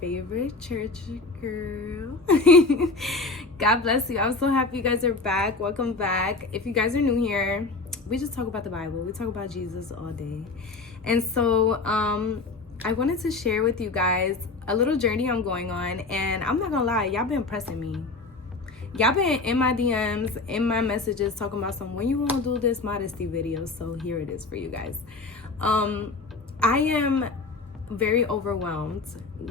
favorite church girl. God bless you. I'm so happy you guys are back. Welcome back. If you guys are new here, we just talk about the Bible. We talk about Jesus all day. And so I wanted to share with you guys a little journey I'm going on. And I'm not gonna lie, y'all been pressing me. Y'all been in my DMs, in my messages, talking about when you want to do this modesty video. So here it is for you guys. I am very overwhelmed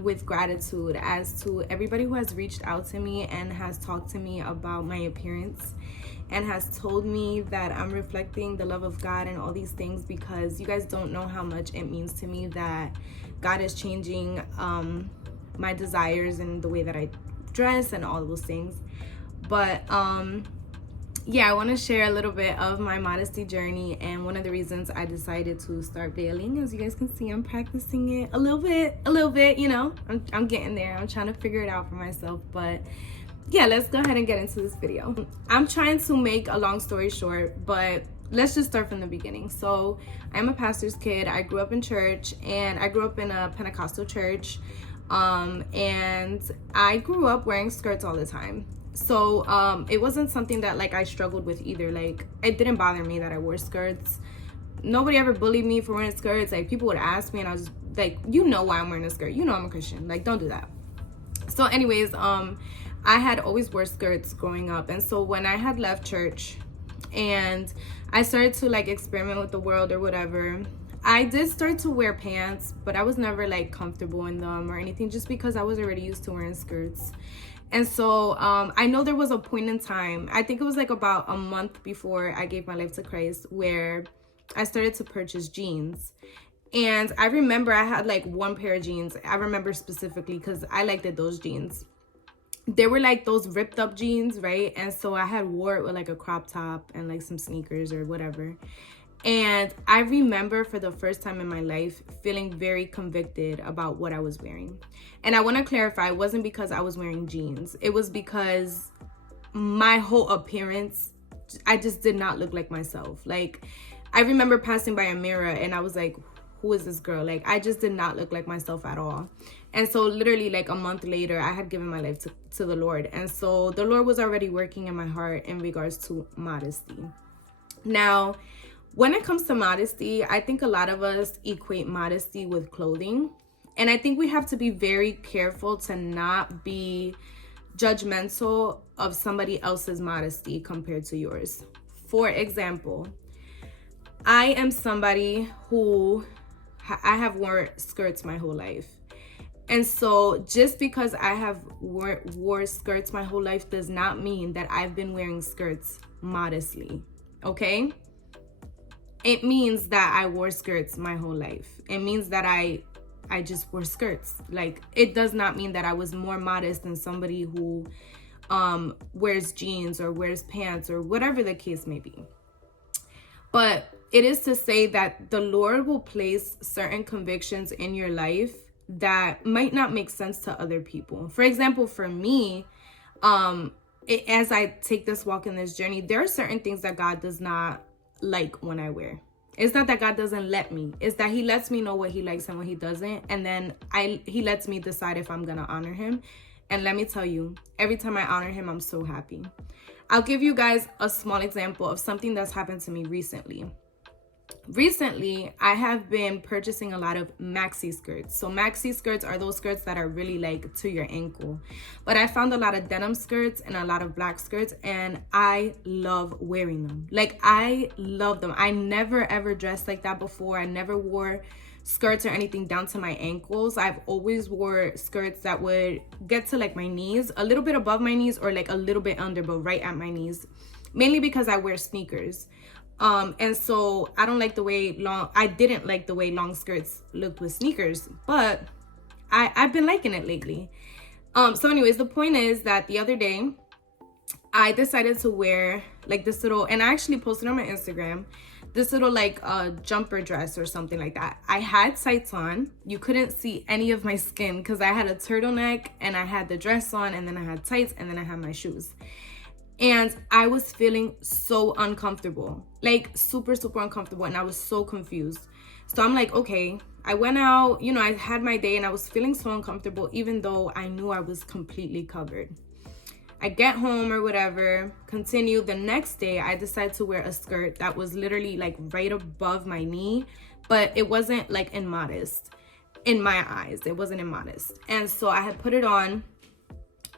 with gratitude as to everybody who has reached out to me and has talked to me about my appearance and has told me that I'm reflecting the love of God and all these things, because you guys don't know how much it means to me that God is changing my desires and the way that I dress and all those things. But yeah, I want to share a little bit of my modesty journey, and one of the reasons I decided to start veiling, as you guys can see, I'm practicing it a little bit, you know. I'm getting there. I'm trying to figure it out for myself. But yeah, let's go ahead and get into this video. I'm trying to make a long story short, but let's just start from the beginning. So I'm a pastor's kid. I grew up in church, and I grew up in a Pentecostal church, and I grew up wearing skirts all the time. So it wasn't something that like I struggled with either. Like, it didn't bother me that I wore skirts. Nobody ever bullied me for wearing skirts. Like, people would ask me and I was like, you know why I'm wearing a skirt, you know I'm a Christian, like, don't do that. So anyways, I had always wore skirts growing up. And so when I had left church and I started to like experiment with the world or whatever, I did start to wear pants, but I was never like comfortable in them or anything, just because I was already used to wearing skirts. And so I know there was a point in time, I think it was like about a month before I gave my life to Christ, where I started to purchase jeans. And I remember I had like one pair of jeans. I remember specifically because I liked those jeans. They were like those ripped up jeans, right? And so I had wore it with like a crop top and like some sneakers or whatever. And I remember for the first time in my life feeling very convicted about what I was wearing. And I want to clarify, it wasn't because I was wearing jeans. It was because my whole appearance, I just did not look like myself. Like, I remember passing by a mirror and I was like, who is this girl? Like, I just did not look like myself at all. And so literally like a month later, I had given my life to the Lord. And so the Lord was already working in my heart in regards to modesty. Now, when it comes to modesty, I think a lot of us equate modesty with clothing. And I think we have to be very careful to not be judgmental of somebody else's modesty compared to yours. For example, I am somebody who I have worn skirts my whole life. And so just because I have wore skirts my whole life does not mean that I've been wearing skirts modestly, okay? It means that I wore skirts my whole life. It means that I just wore skirts. Like, it does not mean that I was more modest than somebody who wears jeans or wears pants or whatever the case may be. But it is to say that the Lord will place certain convictions in your life that might not make sense to other people. For example, for me, as I take this walk in this journey, there are certain things that God does not like when I wear. It's not that God doesn't let me, it's that he lets me know what he likes and what he doesn't, and then he lets me decide if I'm gonna honor him. And let me tell you, every time I honor him, I'm so happy. I'll give you guys a small example of something that's happened to me recently. Recently, I have been purchasing a lot of maxi skirts. So maxi skirts are those skirts that are really like to your ankle. But I found a lot of denim skirts and a lot of black skirts, and I love wearing them. Like, I love them. I never ever dressed like that before. I never wore skirts or anything down to my ankles. I've always wore skirts that would get to like my knees, a little bit above my knees, or like a little bit under, but right at my knees. Mainly because I wear sneakers. And so I didn't like the way long skirts looked with sneakers, but I've been liking it lately. So anyways, the point is that the other day I decided to wear like this little, and I actually posted on my Instagram, this little like jumper dress or something like that. I had tights on. You couldn't see any of my skin because I had a turtleneck and I had the dress on, and then I had tights, and then I had my shoes. And I was feeling so uncomfortable, like super, super uncomfortable. And I was so confused. So I'm like, okay, I went out, you know, I had my day and I was feeling so uncomfortable, even though I knew I was completely covered. I get home or whatever, continue. The next day, I decided to wear a skirt that was literally like right above my knee, but it wasn't like immodest. In my eyes, it wasn't immodest. And so I had put it on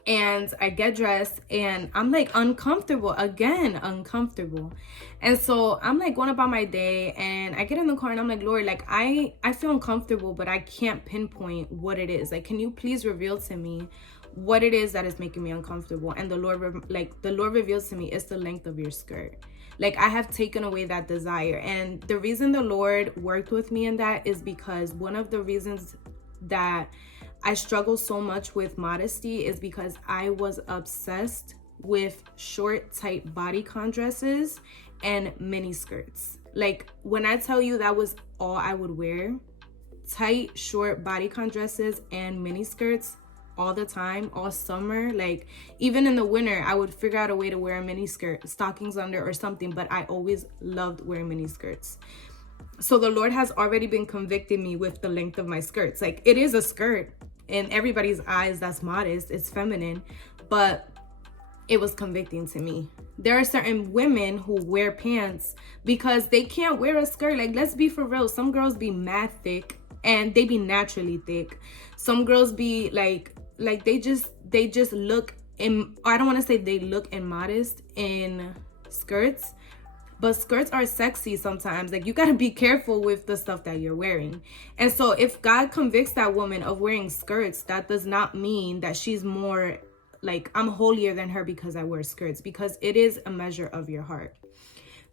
and I get dressed and I'm like uncomfortable, again, uncomfortable. And so I'm like going about my day and I get in the car and I'm like, Lord, like I feel uncomfortable, but I can't pinpoint what it is. Like, can you please reveal to me what it is that is making me uncomfortable? And the Lord reveals to me, it's the length of your skirt. Like, I have taken away that desire. And the reason the Lord worked with me in that is because one of the reasons that I struggle so much with modesty is because I was obsessed with short, tight bodycon dresses and mini skirts. Like, when I tell you that was all I would wear, tight, short bodycon dresses and mini skirts all the time, all summer. Like, even in the winter, I would figure out a way to wear a mini skirt, stockings under or something, but I always loved wearing mini skirts. So the Lord has already been convicting me with the length of my skirts. Like, it is a skirt. In everybody's eyes, that's modest, it's feminine, but it was convicting to me. There are certain women who wear pants because they can't wear a skirt. Like, let's be for real. Some girls be mad thick and they be naturally thick. Some girls be like they just look in, I don't want to say they look immodest in skirts, but skirts are sexy sometimes. Like, you got to be careful with the stuff that you're wearing. And so if God convicts that woman of wearing skirts, that does not mean that she's more like, I'm holier than her because I wear skirts, because it is a measure of your heart.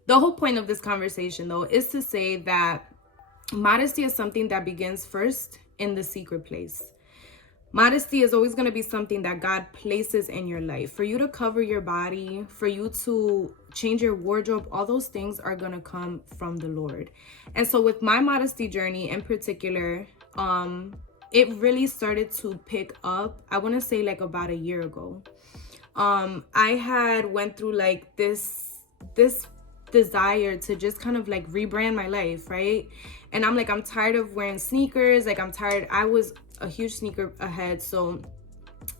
The whole point of this conversation, though, is to say that modesty is something that begins first in the secret place. Modesty is always going to be something that God places in your life. For you to cover your body, for you to change your wardrobe, all those things are going to come from the Lord. And so with my modesty journey in particular, it really started to pick up, I want to say like about a year ago. I had went through like this desire to just kind of like rebrand my life, right? And I'm like, I'm tired of wearing sneakers. Like, I'm tired. I was a huge sneaker ahead, so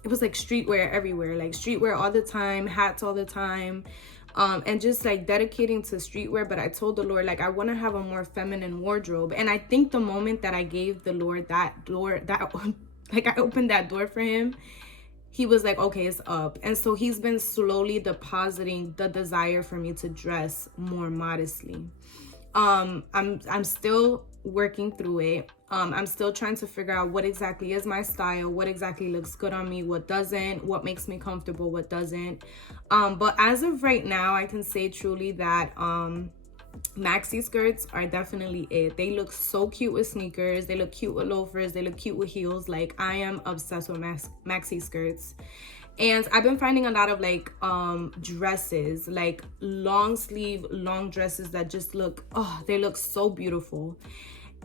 it was like streetwear everywhere, like streetwear all the time, hats all the time, and just like dedicating to streetwear. But I told the Lord, like, I want to have a more feminine wardrobe. And I think the moment that I gave the Lord that door, that like I opened that door for him, he was like, okay, it's up. And so he's been slowly depositing the desire for me to dress more modestly. I'm still working through it. I'm still trying to figure out what exactly is my style, what exactly looks good on me, what doesn't, what makes me comfortable, what doesn't. But as of right now, I can say truly that maxi skirts are definitely it. They look so cute with sneakers. They look cute with loafers. They look cute with heels. Like, I am obsessed with maxi skirts. And I've been finding a lot of like dresses, like long sleeve, long dresses that just look, oh, they look so beautiful.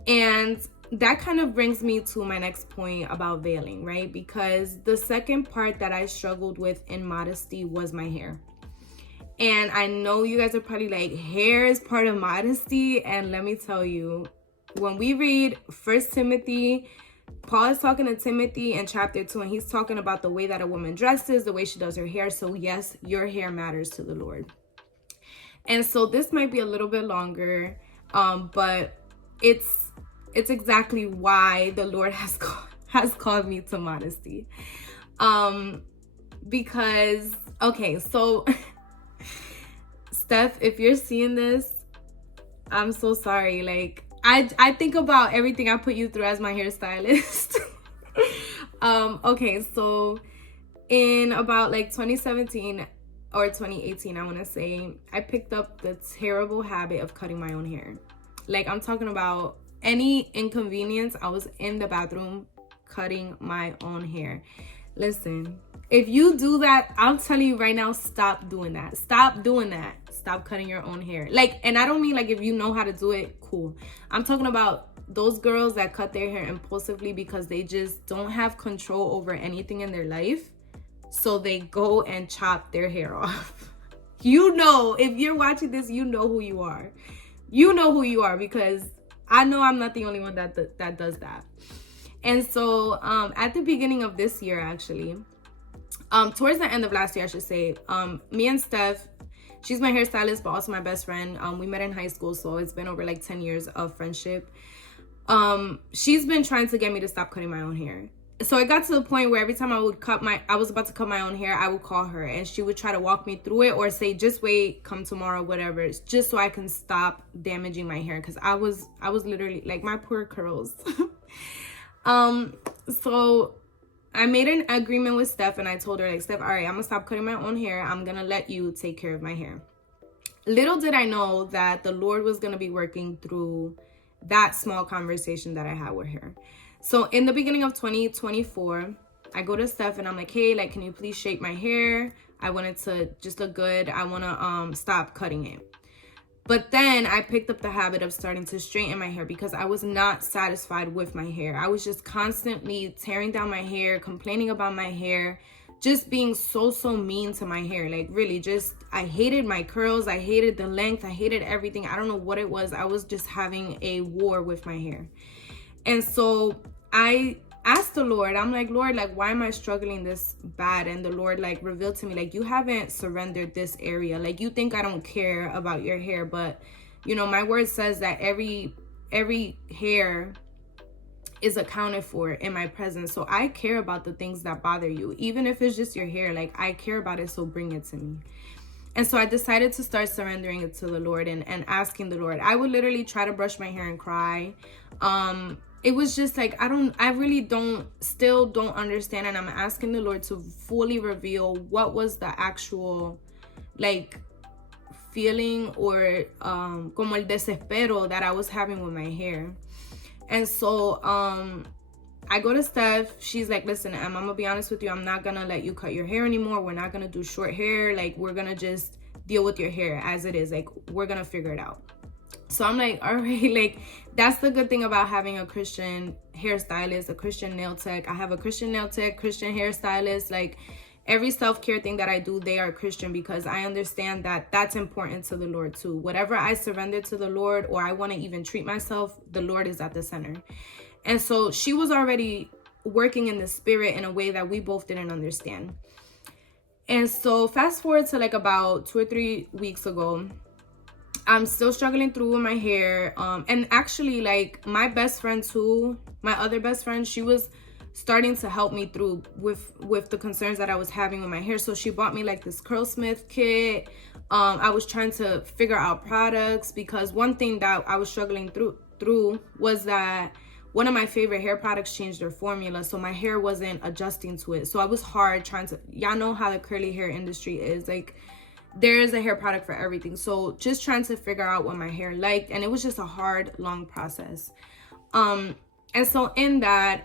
And that kind of brings me to my next point about veiling, right? Because the second part that I struggled with in modesty was my hair. And I know you guys are probably like, hair is part of modesty. And let me tell you, when we read 1 Timothy, Paul is talking to Timothy in chapter 2, and he's talking about the way that a woman dresses, the way she does her hair. So yes, your hair matters to the Lord. And so this might be a little bit longer, but it's exactly why the Lord has called me to modesty. Because, okay, so Steph, if you're seeing this, I'm so sorry. Like, I think about everything I put you through as my hairstylist. Okay, so in about like 2017 or 2018, I want to say, I picked up the terrible habit of cutting my own hair. Like, I'm talking about any inconvenience, I was in the bathroom cutting my own hair. Listen, if you do that, I'm telling you right now, stop doing that. Stop doing that. Stop cutting your own hair. Like, and I don't mean like if you know how to do it, cool. I'm talking about those girls that cut their hair impulsively because they just don't have control over anything in their life. So they go and chop their hair off. You know, if you're watching this, you know who you are. You know who you are, because I know I'm not the only one that does that. And so at the beginning of this year, actually, towards the end of last year, I should say, me and Steph, she's my hairstylist, but also my best friend. We met in high school, so it's been over like 10 years of friendship. She's been trying to get me to stop cutting my own hair. So it got to the point where every time I was about to cut my own hair, I would call her and she would try to walk me through it, or say, just wait, come tomorrow, whatever. It's just so I can stop damaging my hair. Cause I was literally like, my poor curls. So I made an agreement with Steph, and I told her, like, Steph, all right, I'm gonna stop cutting my own hair. I'm gonna let you take care of my hair. Little did I know that the Lord was gonna be working through that small conversation that I had with her. So in the beginning of 2024, I go to Steph and I'm like, hey, like, can you please shape my hair? I want it to just look good. I want to stop cutting it. But then I picked up the habit of starting to straighten my hair, because I was not satisfied with my hair. I was just constantly tearing down my hair, complaining about my hair, just being so mean to my hair. Like, really, just, I hated my curls. I hated the length. I hated everything. I don't know what it was. I was just having a war with my hair. And so I asked the Lord, I'm like, Lord, like, why am I struggling this bad? And the Lord, like, revealed to me, like, you haven't surrendered this area. Like, you think I don't care about your hair, but, you know, my word says that every hair is accounted for in my presence. So I care about the things that bother you, even if it's just your hair. Like, I care about it, so bring it to me. And so I decided to start surrendering it to the Lord and asking the Lord. I would literally try to brush my hair and cry. It was just like, I really still don't understand. And I'm asking the Lord to fully reveal what was the actual, like, feeling or como el desespero that I was having with my hair. And so I go to Steph. She's like, listen, I'm gonna be honest with you. I'm not gonna let you cut your hair anymore. We're not gonna do short hair. Like, we're gonna just deal with your hair as it is. Like, we're gonna figure it out. So I'm like, all right, like, that's the good thing about having a Christian hairstylist, a Christian nail tech. I have a Christian nail tech, Christian hairstylist. Like, every self-care thing that I do, they are Christian, because I understand that that's important to the Lord too. Whatever I surrender to the Lord, or I want to even treat myself, the Lord is at the center. And so she was already working in the spirit in a way that we both didn't understand. And so fast forward to like about 2 or 3 weeks ago, I'm still struggling through with my hair. And actually, like, my best friend too, my other best friend, she was starting to help me through with the concerns that I was having with my hair. So she bought me like this curlsmith kit. I was trying to figure out products, because one thing that I was struggling through was that one of my favorite hair products changed their formula, so my hair wasn't adjusting to it. So I was hard trying to, y'all know how the curly hair industry is, like, there is a hair product for everything. So just trying to figure out what my hair liked, and it was just a hard, long process. And so in that,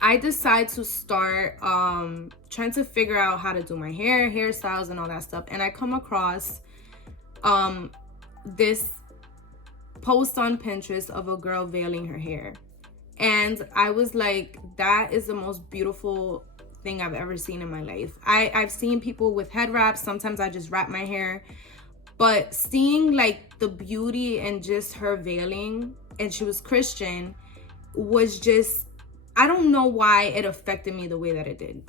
I decide to start trying to figure out how to do my hair, hairstyles, and all that stuff. And I come across this post on Pinterest of a girl veiling her hair. And I was like, that is the most beautiful thing I've ever seen in my life. I've seen people with head wraps. Sometimes I just wrap my hair. But seeing like the beauty and just her veiling, and she was Christian, was just, I don't know why it affected me the way that it did.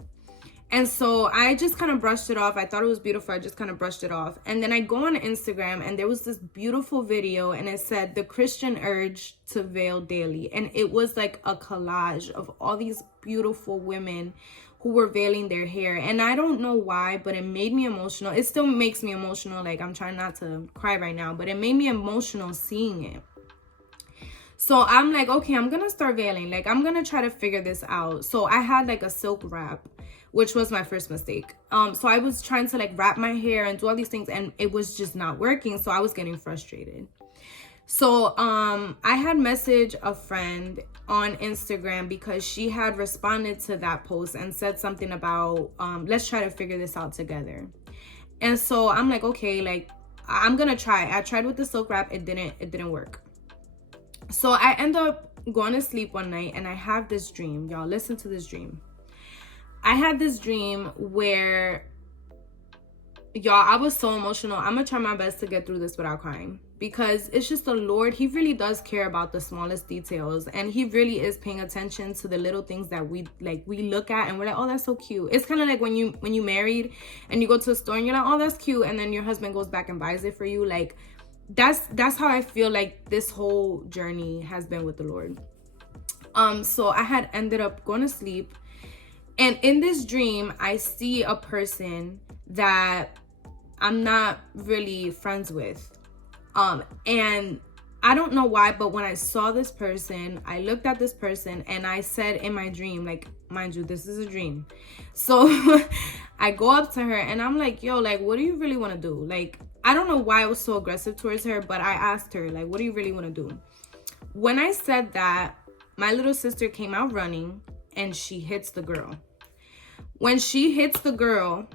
And so I just kind of brushed it off. I thought it was beautiful. I just kind of brushed it off. And then I go on Instagram, and there was this beautiful video, and it said the Christian urge to veil daily. And it was like a collage of all these beautiful women who were veiling their hair. And I don't know why, but it made me emotional. It still makes me emotional. Like, I'm trying not to cry right now, but it made me emotional seeing it. So I'm like, okay, I'm gonna start veiling. Like, I'm gonna try to figure this out. So I had like a silk wrap, which was my first mistake. So I was trying to like wrap my hair and do all these things, and it was just not working. So I was getting frustrated. So I had messaged a friend on Instagram, because she had responded to that post and said something about, let's try to figure this out together. And so I'm like, okay, like, I'm gonna try. I tried with the silk wrap. It didn't work. So I end up going to sleep one night, and I have this dream. Y'all, listen to this dream. I had this dream where y'all, I was so emotional. I'm gonna try my best to get through this without crying, because it's just the Lord. He really does care about the smallest details, and he really is paying attention to the little things that we look at and we're like, oh, that's so cute. It's kind of like when you married and you go to the store and you're like, oh, that's cute, and then your husband goes back and buys it for you. Like, that's how I feel like this whole journey has been with the Lord. So I had ended up going to sleep, and in this dream I see a person that I'm not really friends with. And I don't know why, but when I saw this person, I looked at this person and I said in my dream, like, mind you, this is a dream. So I go up to her and I'm like, yo, like, what do you really want to do? Like, I don't know why I was so aggressive towards her, but I asked her, like, what do you really want to do? When I said that, my little sister came out running and she hits the girl. When she hits the girl,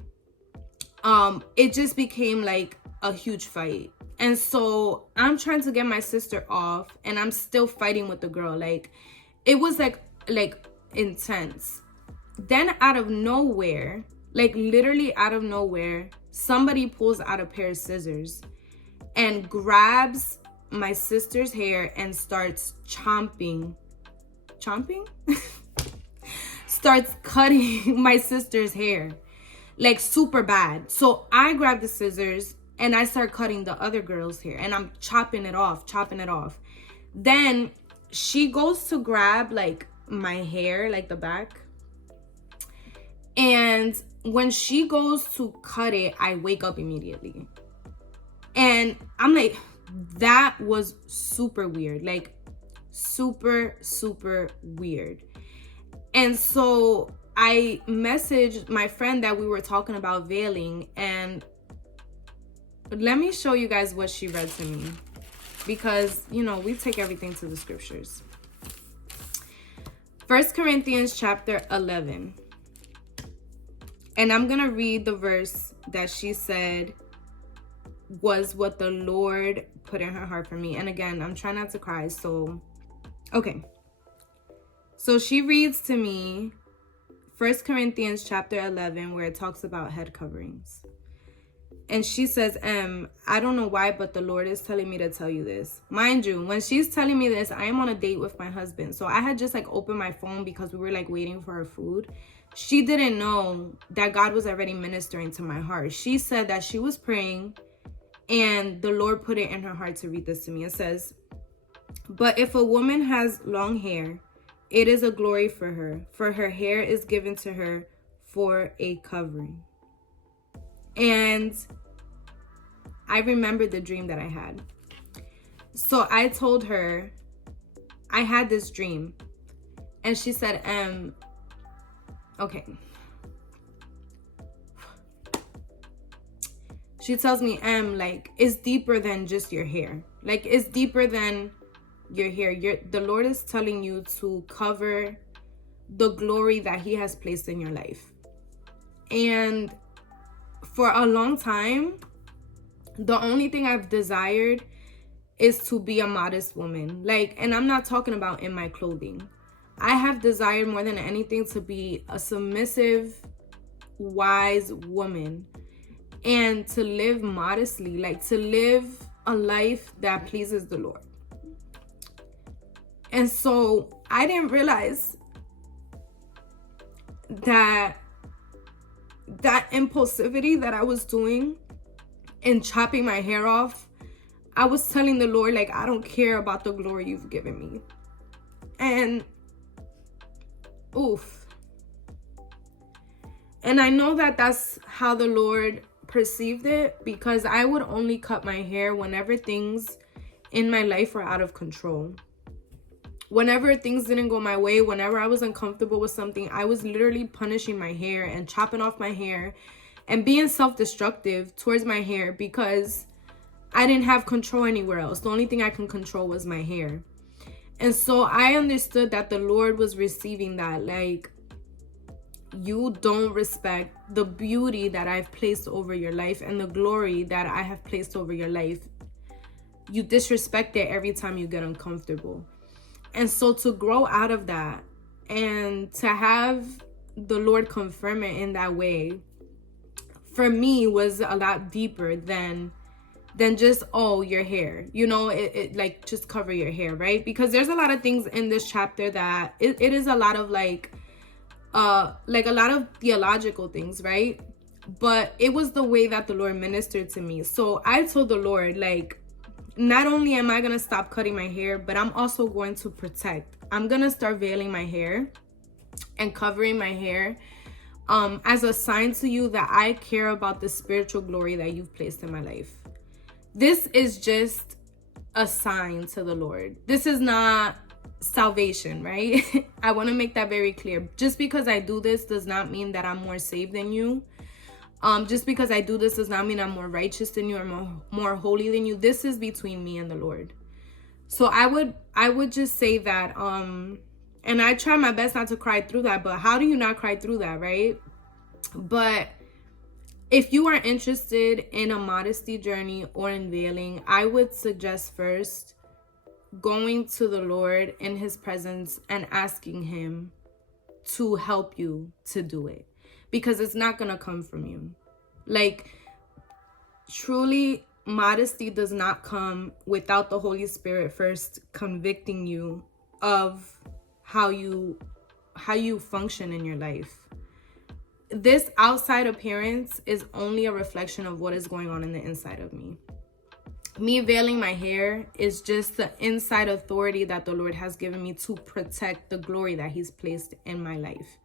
it just became like a huge fight. And so I'm trying to get my sister off and I'm still fighting with the girl. Like, it was like intense. Then out of nowhere, like literally out of nowhere, somebody pulls out a pair of scissors and grabs my sister's hair and starts chomping starts cutting my sister's hair, like super bad. So I grab the scissors and I start cutting the other girl's hair and I'm chopping it off. Then she goes to grab like my hair, like the back. And when she goes to cut it, I wake up immediately. And I'm like, that was super weird. Like super, super weird. And so I messaged my friend that we were talking about veiling, and let me show you guys what she read to me, because, you know, we take everything to the scriptures. 1 Corinthians chapter 11. And I'm going to read the verse that she said was what the Lord put in her heart for me. And again, I'm trying not to cry. So, okay. So she reads to me 1 Corinthians chapter 11, where it talks about head coverings. And she says, I don't know why, but the Lord is telling me to tell you this. Mind you, when she's telling me this, I am on a date with my husband. So I had just like opened my phone because we were like waiting for her food. She didn't know that God was already ministering to my heart. She said that she was praying and the Lord put it in her heart to read this to me. It says, but if a woman has long hair, it is a glory for her hair is given to her for a covering. And I remembered the dream that I had. So I told her I had this dream. And she said, okay. She tells me, like, it's deeper than just your hair. Like, it's deeper than your hair. The Lord is telling you to cover the glory that he has placed in your life. And for a long time, the only thing I've desired is to be a modest woman. Like, and I'm not talking about in my clothing. I have desired more than anything to be a submissive, wise woman and to live modestly, like to live a life that pleases the Lord. And so I didn't realize that impulsivity that I was doing and chopping my hair off, I was telling the Lord, like, I don't care about the glory you've given me. And oof. And I know that that's how the Lord perceived it, because I would only cut my hair whenever things in my life were out of control. Whenever things didn't go my way, whenever I was uncomfortable with something, I was literally punishing my hair and chopping off my hair and being self-destructive towards my hair because I didn't have control anywhere else. The only thing I can control was my hair. And so I understood that the Lord was receiving that. Like, you don't respect the beauty that I've placed over your life and the glory that I have placed over your life. You disrespect it every time you get uncomfortable. And so to grow out of that and to have the Lord confirm it in that way, for me was a lot deeper than just, oh, your hair, you know, it like just cover your hair, right? Because there's a lot of things in this chapter that it is a lot of like a lot of theological things, right? But it was the way that the Lord ministered to me. So I told the Lord, like, not only am I gonna stop cutting my hair, but I'm also going to protect. I'm gonna start veiling my hair and covering my hair as a sign to you that I care about the spiritual glory that you've placed in my life. This is just a sign to the Lord. This is not salvation, right? I want to make that very clear. Just because I do this does not mean that I'm more saved than you. Just because I do this does not mean I'm more righteous than you or more holy than you. This is between me and the Lord. So I would just say that, and I try my best not to cry through that, but how do you not cry through that, right? But if you are interested in a modesty journey or in veiling, I would suggest first going to the Lord in his presence and asking him to help you to do it, because it's not going to come from you. Like, truly, modesty does not come without the Holy Spirit first convicting you of how you function in your life. This outside appearance is only a reflection of what is going on in the inside of me. Me veiling my hair is just the inside authority that the Lord has given me to protect the glory that he's placed in my life.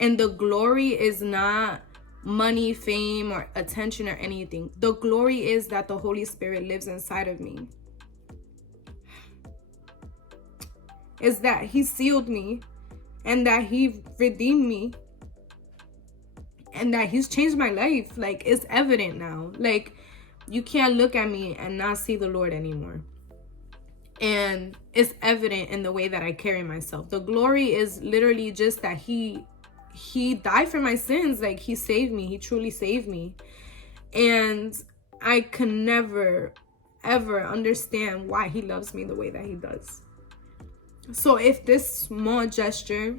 And the glory is not money, fame, or attention or anything. The glory is that the Holy Spirit lives inside of me. Is that he sealed me and that he redeemed me and that he's changed my life. Like, it's evident now. Like, you can't look at me and not see the Lord anymore. And it's evident in the way that I carry myself. The glory is literally just that he died for my sins. Like, he saved me. He truly saved me. And I can never, ever understand why he loves me the way that he does. So if this small gesture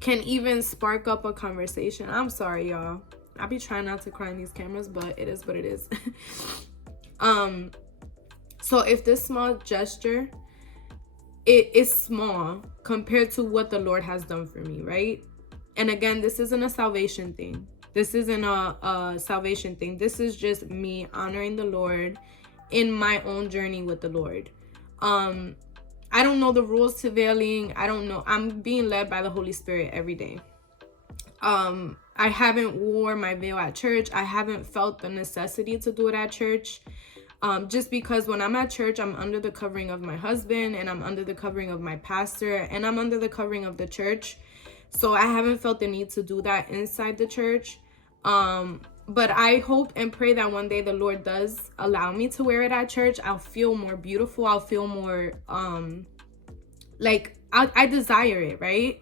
can even spark up a conversation, I'm sorry, y'all. I be trying not to cry in these cameras, but it is what it is. So if this small gesture, it is small compared to what the Lord has done for me, right? And again, this isn't a salvation thing. This isn't a salvation thing. This is just me honoring the Lord in my own journey with the Lord. I don't know the rules to veiling. I don't know. I'm being led by the Holy Spirit every day. I haven't wore my veil at church. I haven't felt the necessity to do it at church. Just because when I'm at church, I'm under the covering of my husband, and I'm under the covering of my pastor, and I'm under the covering of the church. So I haven't felt the need to do that inside the church. But I hope and pray that one day the Lord does allow me to wear it at church. I'll feel more beautiful. I'll feel more, like I desire it, right?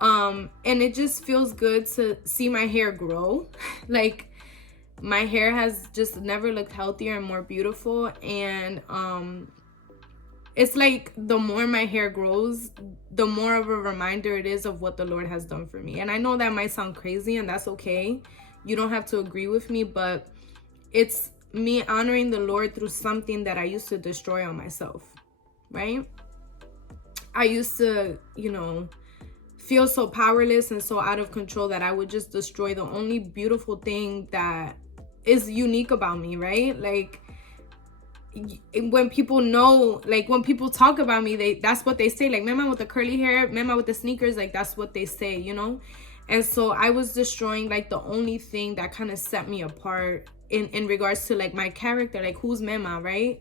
And it just feels good to see my hair grow. Like, my hair has just never looked healthier and more beautiful. And it's like the more my hair grows, the more of a reminder it is of what the Lord has done for me. And I know that might sound crazy, and that's okay. You don't have to agree with me, but it's me honoring the Lord through something that I used to destroy on myself, right? I used to, feel so powerless and so out of control that I would just destroy the only beautiful thing that is unique about me, right? Like, when people know, like, when people talk about me, that's what they say. Like, Mema with the curly hair, Mema with the sneakers, like, that's what they say, And so I was destroying, like, the only thing that kind of set me apart in regards to, like, my character, like, who's Mema, right?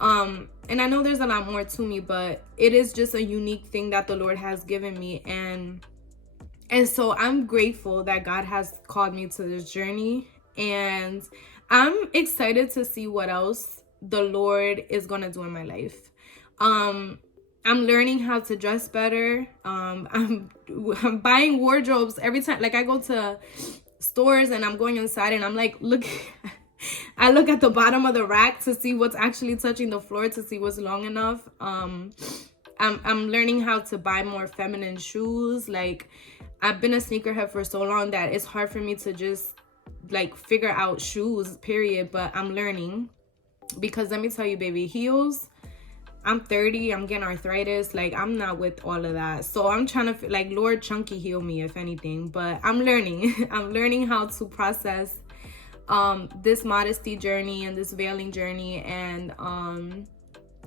And I know there's a lot more to me, but it is just a unique thing that the Lord has given me. And so I'm grateful that God has called me to this journey. And I'm excited to see what else the Lord is going to do in my life. I'm learning how to dress better. I'm buying wardrobes every time. Like, I go to stores and I'm going inside and I'm like, I look at the bottom of the rack to see what's actually touching the floor, to see what's long enough. I'm learning how to buy more feminine shoes. Like, I've been a sneakerhead for so long that it's hard for me to just like figure out shoes, period, but I'm learning. Because let me tell you, baby, heels, I'm 30, I'm getting arthritis, like I'm not with all of that. So I'm trying to like, Lord chunky heal me if anything, but I'm learning. I'm learning how to process this modesty journey and this veiling journey. And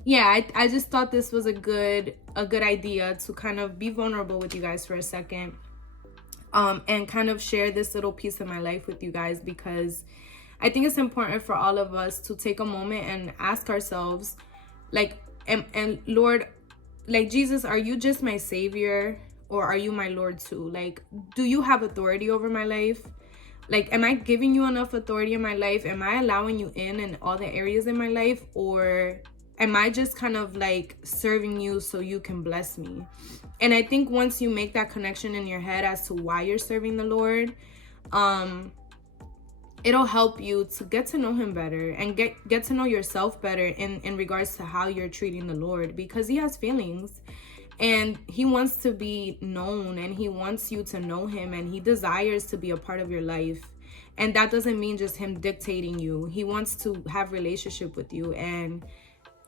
yeah, I just thought this was a good idea to kind of be vulnerable with you guys for a second, and kind of share this little piece of my life with you guys, because I think it's important for all of us to take a moment and ask ourselves, like, and Lord, like, Jesus, are you just my savior, or are you my Lord too? Like, do you have authority over my life? Like, am I giving you enough authority in my life? Am I allowing you in all the areas in my life? Or am I just kind of like serving you so you can bless me? And I think once you make that connection in your head as to why you're serving the Lord, it'll help you to get to know him better and get to know yourself better in regards to how you're treating the Lord, because he has feelings and he wants to be known, and he wants you to know him, and he desires to be a part of your life. And that doesn't mean just him dictating you. He wants to have relationship with you, and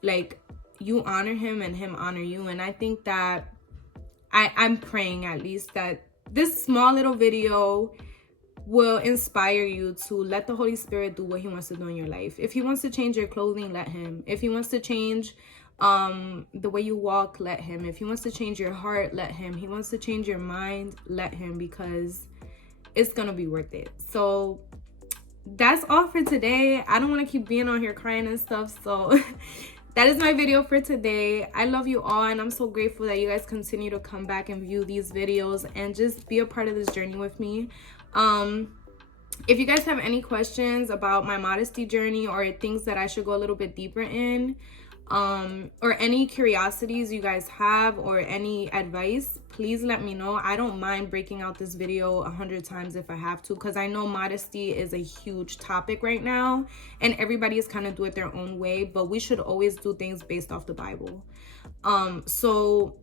like, you honor him and him honor you. And I think that I'm praying at least that this small little video will inspire you to let the Holy Spirit do what he wants to do in your life. If he wants to change your clothing, let him. If he wants to change the way you walk, let him. If he wants to change your heart, let him. He wants to change your mind, let him, because it's gonna be worth it. So that's all for today. I don't want to keep being on here crying and stuff, so that is my video for today. I love you all, and I'm so grateful that you guys continue to come back and view these videos and just be a part of this journey with me. If you guys have any questions about my modesty journey, or things that I should go a little bit deeper in, or any curiosities you guys have, or any advice, please let me know. I don't mind breaking out this video 100 times if I have to, because I know modesty is a huge topic right now, and everybody is kind of do it their own way, but we should always do things based off the Bible. So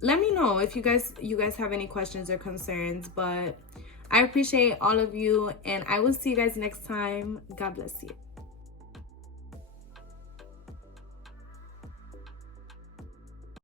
let me know if you guys have any questions or concerns. But I appreciate all of you, and I will see you guys next time. God bless you.